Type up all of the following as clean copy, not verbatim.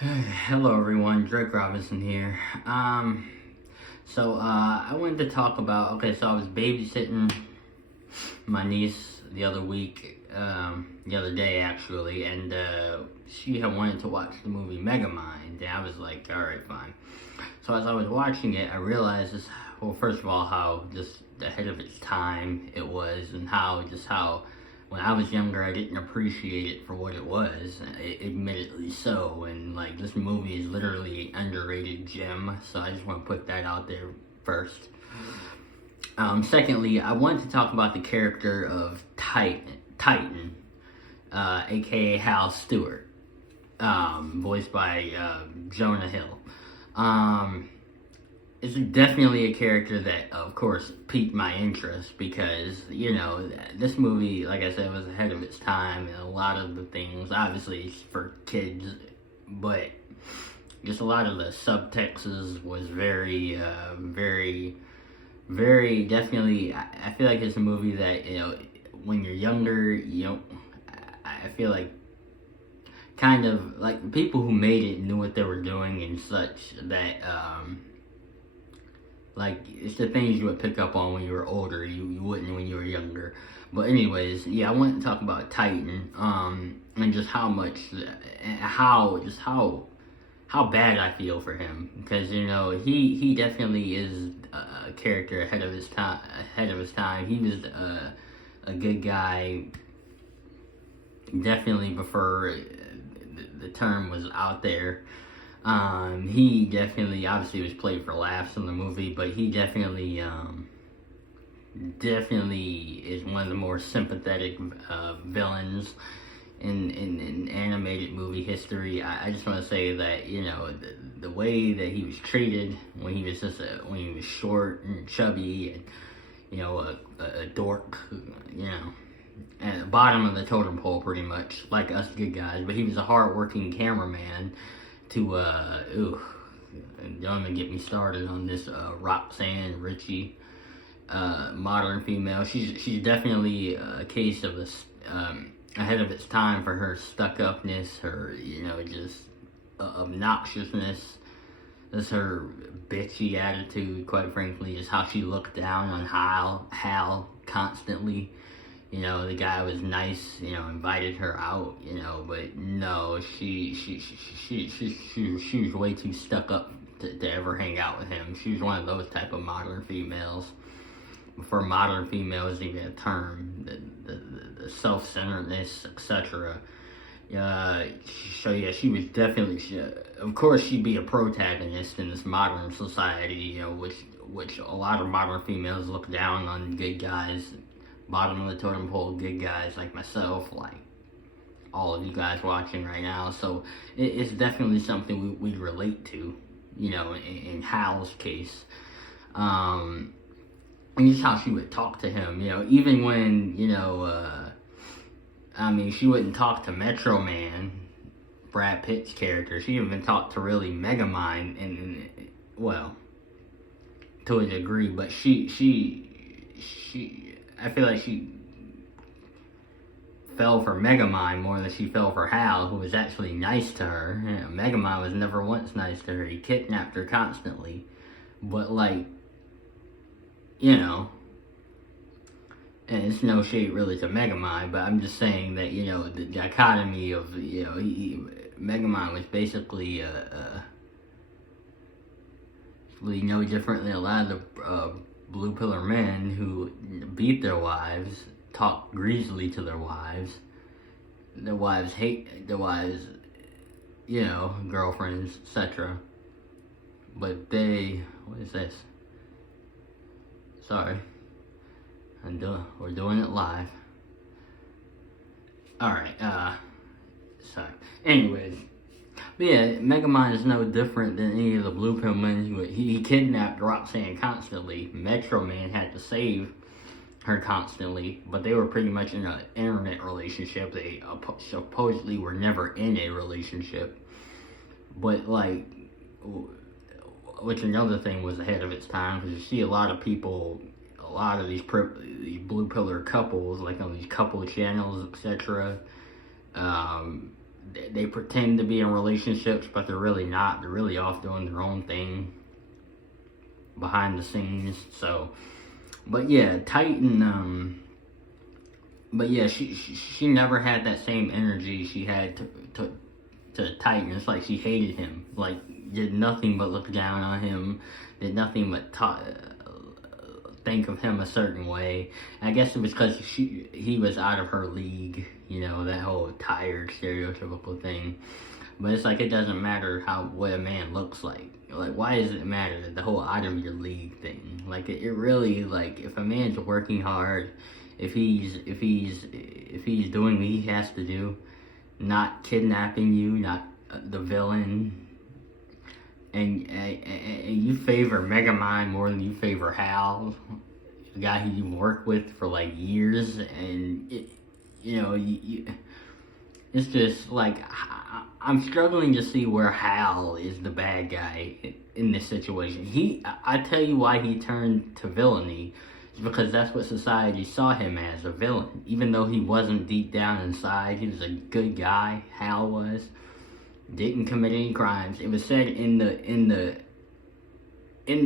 Hello everyone, Drake Robinson here. I wanted to talk about, so I was babysitting my niece the other week, the other day actually, and she had wanted to watch the movie Megamind, and I was like, alright, fine. So as I was watching it, I realized first of all, how just ahead of its time it was, and how when I was younger, I didn't appreciate it for what it was, admittedly so, and like, this movie is literally an underrated gem, so I just want to put that out there first. Secondly, I wanted to talk about the character of Titan, aka Hal Stewart, voiced by Jonah Hill. It's definitely a character that, of course, piqued my interest because, this movie, like I said, was ahead of its time, and a lot of the things, obviously, it's for kids, but just a lot of the subtexts was very, very definitely. I feel like it's a movie that, when you're younger, I feel like kind of like the people who made it knew what they were doing and such that, like, it's the things you would pick up on when you were older, you wouldn't when you were younger. But anyways, yeah, I want to talk about Titan, and just how much, how bad I feel for him, because he definitely is a character ahead of his time. He was a good guy, definitely before the term was out there. He definitely, obviously, was played for laughs in the movie, but he definitely is one of the more sympathetic villains in animated movie history. I just want to say that the way that he was treated when he was when he was short and chubby and a dork, at the bottom of the totem pole, pretty much like us good guys. But he was a hard-working cameraman. Don't even get me started on this Roxanne Ritchie, modern female. She's definitely a case of ahead of its time for her stuck-upness, her just obnoxiousness, just her bitchy attitude. Quite frankly, just how she looked down on Hal constantly. The guy was nice, invited her out, but no, she was way too stuck up to ever hang out with him. She was one of those type of modern females. Before modern female is even a term, the self-centeredness, etc. She was definitely, of course, she'd be a protagonist in this modern society, which a lot of modern females look down on good guys, bottom of the totem pole good guys like myself, like all of you guys watching right now. So it's definitely something we relate to, in Hal's case. And just how she would talk to him, even when, she wouldn't talk to Metro Man, Brad Pitt's character. She even talked to really Megamind, and well, to a degree, but I feel like she fell for Megamind more than she fell for Hal, who was actually nice to her. Megamind was never once nice to her. He kidnapped her constantly. But, and it's no shade really to Megamind, but I'm just saying that, the dichotomy of, Megamind was basically, really no different than a lot of the, blue pillar men who beat their wives, talk greasily to their wives hate their wives, girlfriends, etc. But what is this? Sorry, we're doing it live. Alright, sorry. Anyways, but yeah, Megamind is no different than any of the blue pill men. He kidnapped Roxanne constantly. Metro Man had to save her constantly, but they were pretty much in an internet relationship. They supposedly were never in a relationship. But, which another thing was ahead of its time, because you see a lot of people, a lot of these blue pillar couples, like on these couple channels, etc., they pretend to be in relationships, but they're really not. They're really off doing their own thing behind the scenes. So, but yeah, Titan. But yeah, she never had that same energy she had to Titan. It's like she hated him. Like, did nothing but look down on him. Did nothing but think of him a certain way. I guess it was because he was out of her league. You know, that whole tired stereotypical thing. But it's like, it doesn't matter what a man looks like. Like, why does it matter, the whole out of your league thing? Like, it really, like, if a man's working hard, if he's doing what he has to do, not kidnapping you, not the villain, and you favor Megamind more than you favor Hal, the guy who you work with for like years, and it's just like, I'm struggling to see where Hal is the bad guy in this situation. I tell you why he turned to villainy. Because that's what society saw him as, a villain. Even though he wasn't deep down inside, he was a good guy. Hal was. Didn't commit any crimes. It was said in the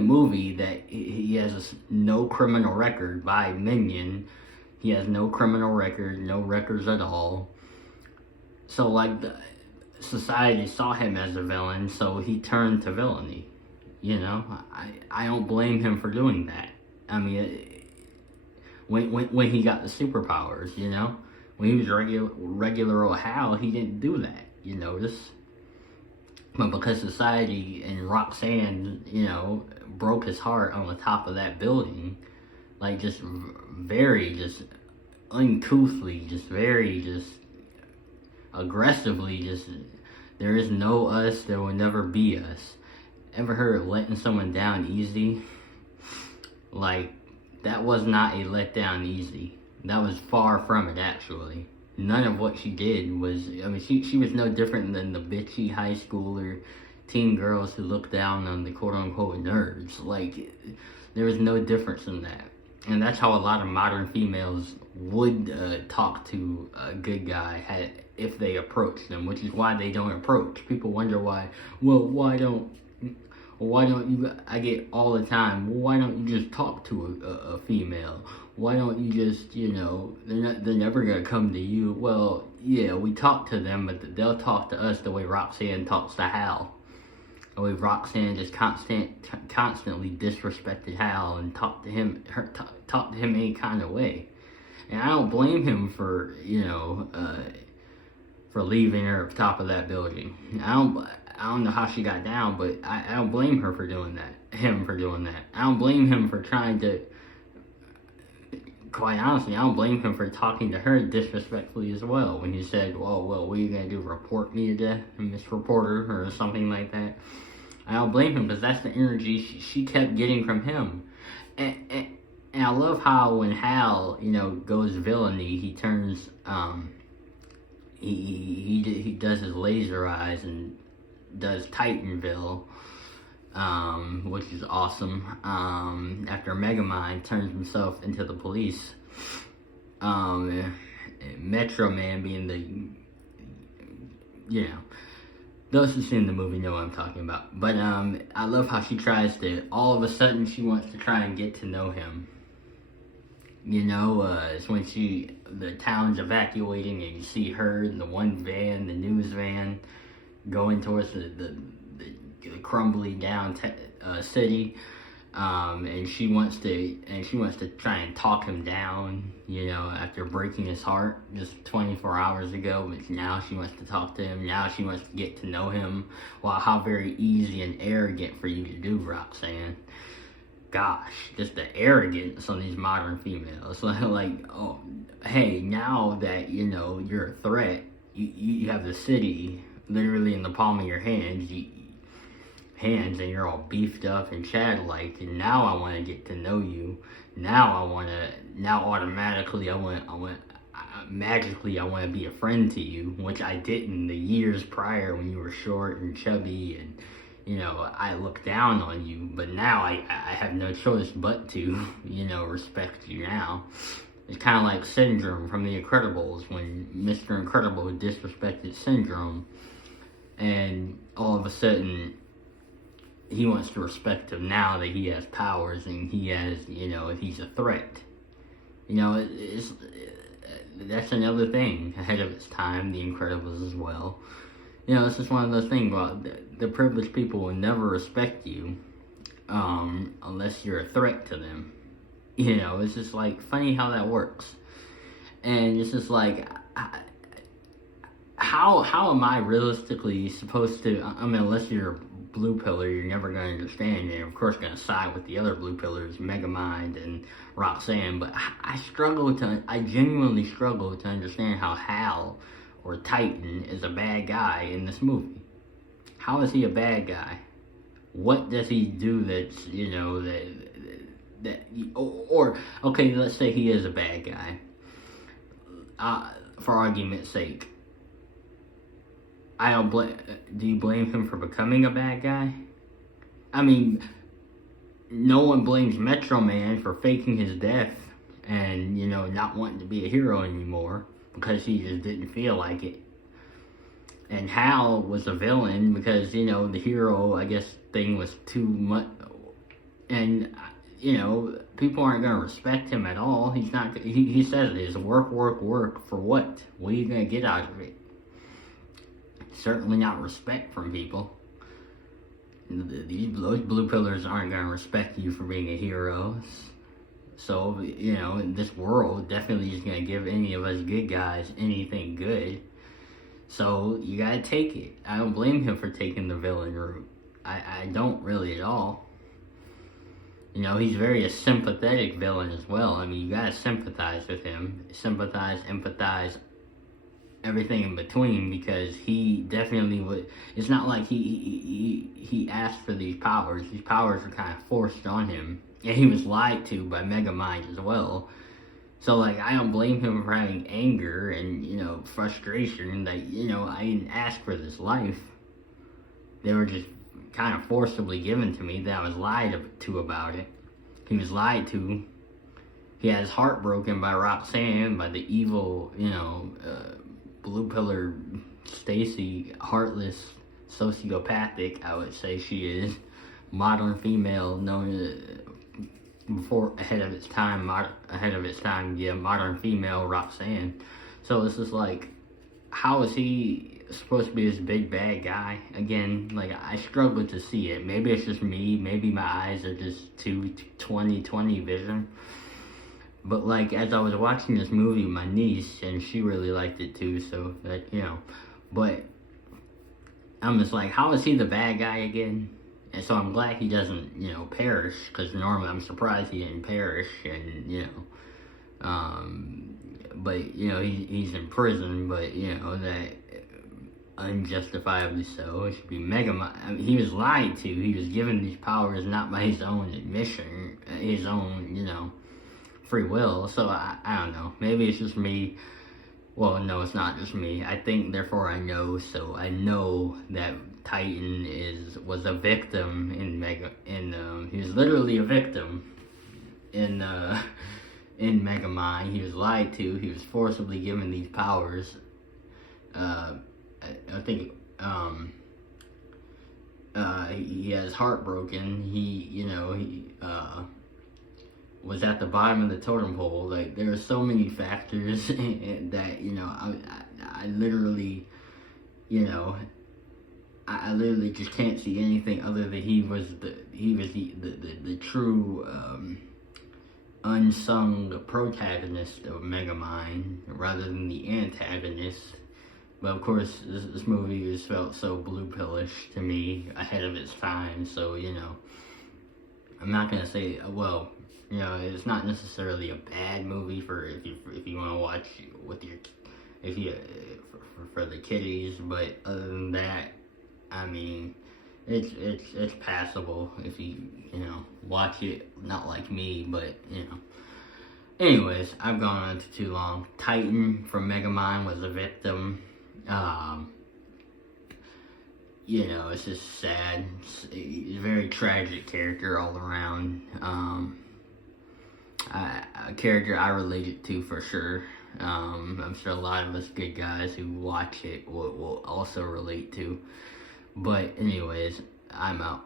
movie that he has no criminal record by Minion. He has no criminal record, no records at all. So like, society saw him as a villain, so he turned to villainy. You know, I don't blame him for doing that. I mean, when he got the superpowers, you know, when he was regular old Hal, he didn't do that. You notice, but because society and Roxanne, you know, broke his heart on the top of that building, like just uncouthly, just aggressively, there is no us, there will never be us. Ever heard of letting someone down easy? Like, that was not a letdown easy. That was far from it, actually. None of what she did was, I mean, she was no different than the bitchy high schooler teen girls who look down on the quote-unquote nerds. Like, there was no difference in that. And that's how a lot of modern females would talk to a good guy if they approached them, which is why they don't approach. People wonder why, why don't you, I get all the time, why don't you just talk to a female? Why don't you just, you know, they're never going to come to you. Well, yeah, we talk to them, but they'll talk to us the way Roxanne talks to Hal. The way Roxanne just constantly disrespected Hal and talked to him any kind of way. And I don't blame him for, you know, for leaving her at the top of that building. I don't know how she got down, but I don't blame her for doing that. Him for doing that. I don't blame him for trying to. Quite honestly, I don't blame him for talking to her disrespectfully as well. When he said, well, what are you gonna do? Report me to death, Miss Reporter, or something like that. I don't blame him, because that's the energy she kept getting from him. And I love how when Hal, you know, goes villainy, he turns, he does his laser eyes and does Titanville, which is awesome. After Megamind turns himself into the police, Metro Man being the, you know, those who've seen the movie know what I'm talking about. But I love how she tries to, all of a sudden she wants to try and get to know him. You know, it's when the town's evacuating and you see her in the one van, the news van, going towards the crumbly down city, and she wants to try and talk him down, you know, after breaking his heart just 24 hours ago. But now she wants to talk to him. Now she wants to get to know him. Wow, how very easy and arrogant for you to do, Roxanne. Gosh, just the arrogance on these modern females. Like, oh, hey, now that, you know, you're a threat, you have the city literally in the palm of your hands, and you're all beefed up and Chad-like, and now I want to get to know you. Automatically magically I want to be a friend to you, which I didn't the years prior when you were short and chubby, and, you know, I looked down on you. But now I have no choice but to, you know, respect you now. It's kind of like Syndrome from The Incredibles, when Mr. Incredible disrespected Syndrome, and all of a sudden he wants to respect him now that he has powers and he has, he's a threat. That's another thing ahead of its time, The Incredibles as well. It's just one of those things about the privileged people will never respect you unless you're a threat to them. It's just like funny how that works. And it's just like, how am I realistically supposed to, unless you're a blue pillar, you're never going to understand. You're of course going to side with the other blue pillars, Megamind and Roxanne, but I genuinely struggle to understand how Hal or Titan is a bad guy in this movie. How is he a bad guy? What does he do that's, or okay, let's say he is a bad guy. For argument's sake, do you blame him for becoming a bad guy? No one blames Metro Man for faking his death and, not wanting to be a hero anymore because he just didn't feel like it. And Hal was a villain because, the hero, I guess, thing was too much. And, people aren't going to respect him at all. He's not, he says it is work for what? What are you going to get out of it? Certainly not respect from people. Those blue pillars aren't going to respect you for being a hero. So, in this world, definitely is going to give any of us good guys anything good. So, you got to take it. I don't blame him for taking the villain route. I don't really at all. He's a sympathetic villain as well. You got to sympathize with him. Sympathize, empathize, everything in between, because he definitely would. It's not like he asked for these powers. These powers are kind of forced on him, and he was lied to by Megamind as well. So I don't blame him for having anger and frustration that I didn't ask for this life. They were just kind of forcibly given to me that I was lied to about it. He was lied to. He had his heart broken by Roxanne, by the evil blue pillar Stacy, heartless, sociopathic, I would say she is, modern female, known ahead of its time, modern female Roxanne. So it's just like, how is he supposed to be this big bad guy? Again, I struggle to see it. Maybe it's just me, maybe my eyes are just too 20/20 vision. But as I was watching this movie with my niece, and she really liked it too, so that, but I'm just like, how is he the bad guy again? And so I'm glad he doesn't, perish, because normally I'm surprised he didn't perish, and, but, he's in prison, but, that unjustifiably so. It should be Megamind. He was lied to. He was given these powers not by his own admission, his own, free will. So I don't know. Maybe it's just me. Well, no, it's not just me. I think, therefore I know. So I know that Titan was a victim he was literally a victim in Megamind. He was lied to. He was forcibly given these powers. I think he has heartbroken. He was at the bottom of the totem pole. There are so many factors that I literally, I literally just can't see anything other than he was the true unsung protagonist of Megamind rather than the antagonist. But of course, this movie just felt so blue pillish to me, ahead of its time. So I'm not gonna say, well, it's not necessarily a bad movie if you want to watch with your for the kiddies. But other than that, it's passable if you watch it. Not like me, but Anyways, I've gone on to too long. Titan from Megamind was a victim. It's just sad. It's a very tragic character all around. a character I related to for sure. I'm sure a lot of us good guys who watch it will also relate to. But anyways, I'm out.